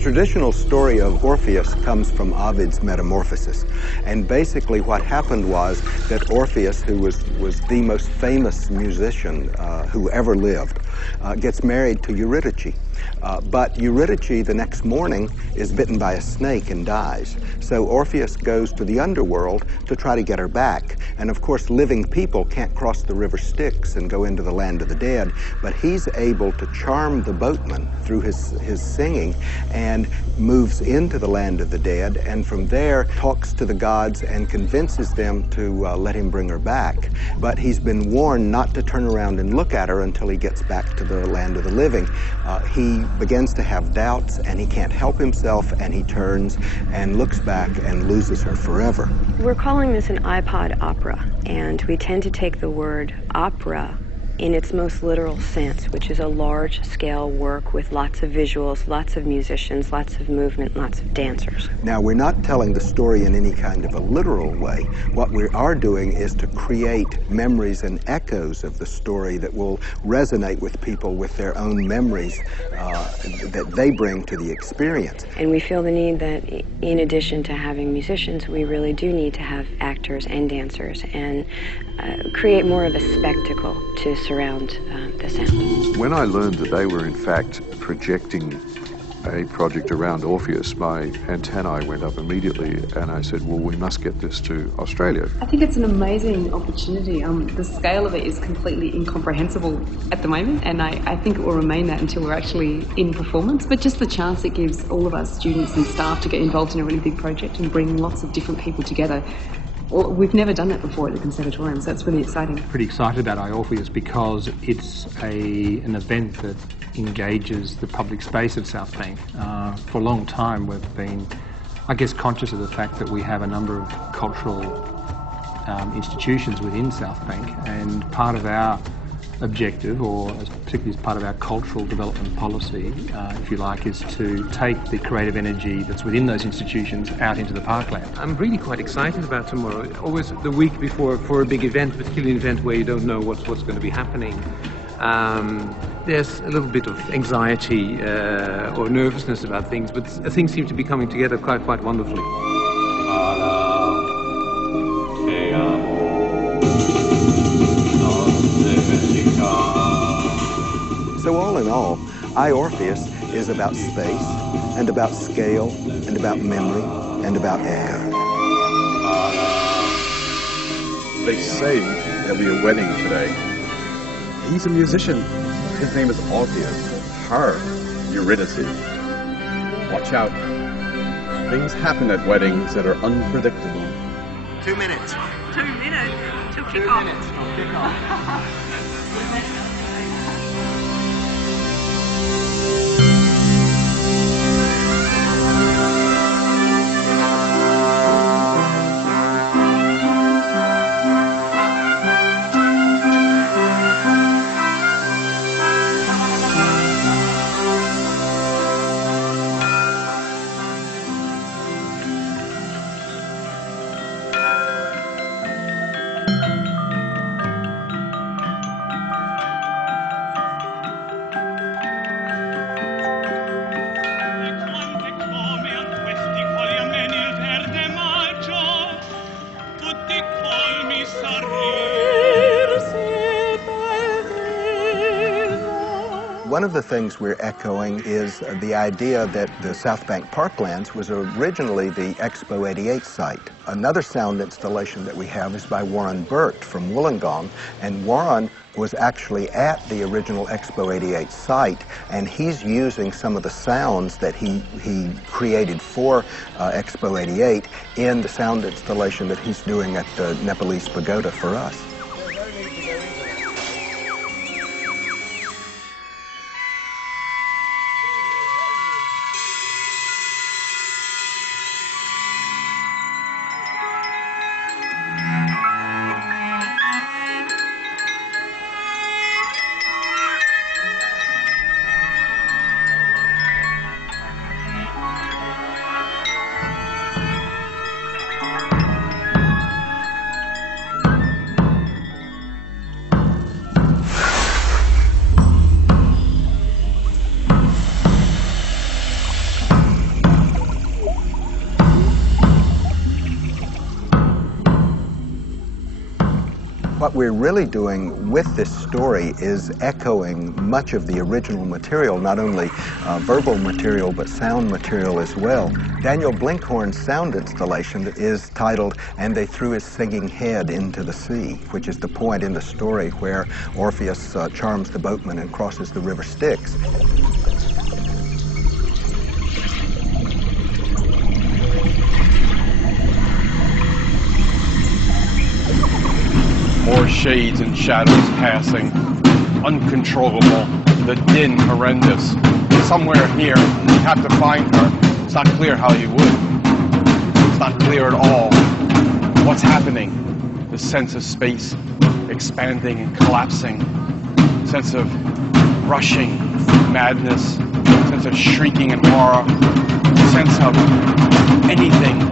traditional story of Orpheus comes from Ovid's Metamorphoses. And basically what happened was that Orpheus, who was the most famous musician who ever lived, gets married to Eurydice. But Eurydice, the next morning, is bitten by a snake and dies. So Orpheus goes to the underworld to try to get her back. And of course, living people can't cross the river Styx and go into the land of the dead, but he's able to charm the boatman through his singing and moves into the land of the dead, and from there talks to the gods and convinces them to let him bring her back. But he's been warned not to turn around and look at her until he gets back to the land of the living. He begins to have doubts, and he can't help himself, and he turns and looks back and loses her forever. We're calling this an iPod opera, and we tend to take the word opera in its most literal sense, which is a large-scale work with lots of visuals, lots of musicians, lots of movement, lots of dancers. Now, we're not telling the story in any kind of a literal way. What we are doing is to create memories and echoes of the story that will resonate with people with their own memories that they bring to the experience. And we feel the need that in addition to having musicians, we really do need to have actors and dancers and create more of a spectacle to surround the sound. When I learned that they were in fact projecting a project around Orpheus, my antennae went up immediately, and I said, well, we must get this to Australia. I think it's an amazing opportunity. The scale of it is completely incomprehensible at the moment, and I think it will remain that until we're actually in performance. But just the chance it gives all of us students and staff to get involved in a really big project and bring lots of different people together. Well, we've never done that before at the Conservatorium, so it's really exciting. Pretty excited about iOrpheus because it's an event that engages the public space of South Bank. For a long time we've been, I guess, conscious of the fact that we have a number of cultural institutions within South Bank, and part of our objective, or particularly as part of our cultural development policy, if you like, is to take the creative energy that's within those institutions out into the parkland. I'm really quite excited about tomorrow. Always the week before for a big event, particularly an event where you don't know what's going to be happening. There's a little bit of anxiety or nervousness about things, but things seem to be coming together quite wonderfully. So all in all, iOrpheus is about space, and about scale, and about memory, and about echo. They say there'll be a wedding today. He's a musician. His name is Orpheus. Her, Eurydice. Watch out. Things happen at weddings that are unpredictable. 2 minutes. 2 minutes till kick off. 2 minutes till kick off. One of the things we're echoing is the idea that the South Bank Parklands was originally the Expo 88 site. Another sound installation that we have is by Warren Burt from Wollongong, and Warren was actually at the original Expo 88 site, and he's using some of the sounds that he created for Expo 88 in the sound installation that he's doing at the Nepalese Pagoda for us. what we're really doing with this story is echoing much of the original material, not only verbal material, but sound material as well. Daniel Blinkhorn's sound installation is titled, "And They Threw His Singing Head into the Sea," which is the point in the story where Orpheus charms the boatman and crosses the river Styx. More shades and shadows passing, uncontrollable, the din horrendous. Somewhere here, you have to find her. It's not clear how you would. It's not clear at all. What's happening? The sense of space expanding and collapsing, sense of rushing madness, sense of shrieking and horror, sense of anything.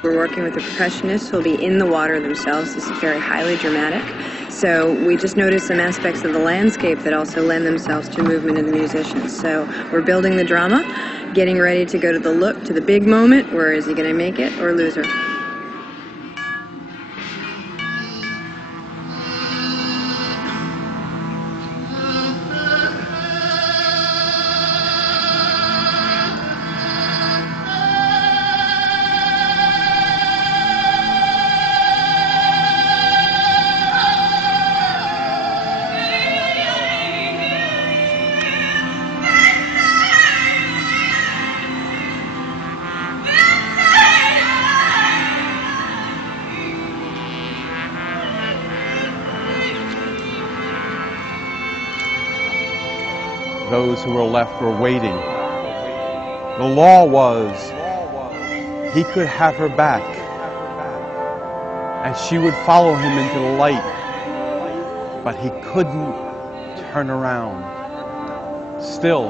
We're working with the percussionists who will be in the water themselves. This is very highly dramatic. So we just noticed some aspects of the landscape that also lend themselves to movement of the musicians. So we're building the drama, getting ready to go to the look, to the big moment, where is he going to make it or lose her? Those who were left were waiting. The law was he could have her back, and she would follow him into the light, but he couldn't turn around. Still,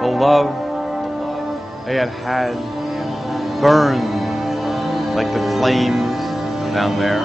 the love they had had burned like the flames down there.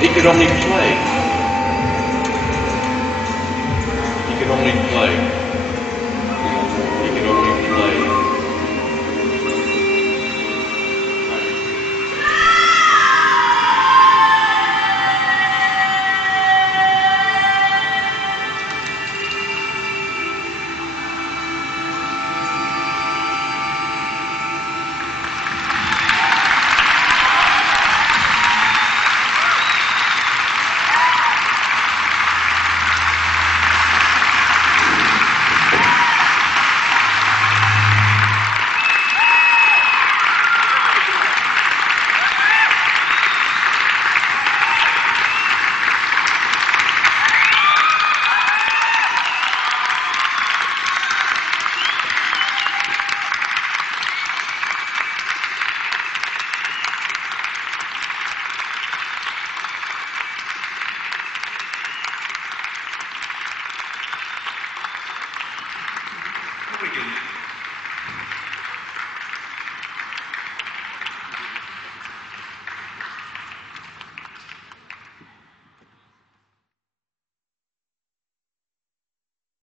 He could only play. He could only play. He could only play. We can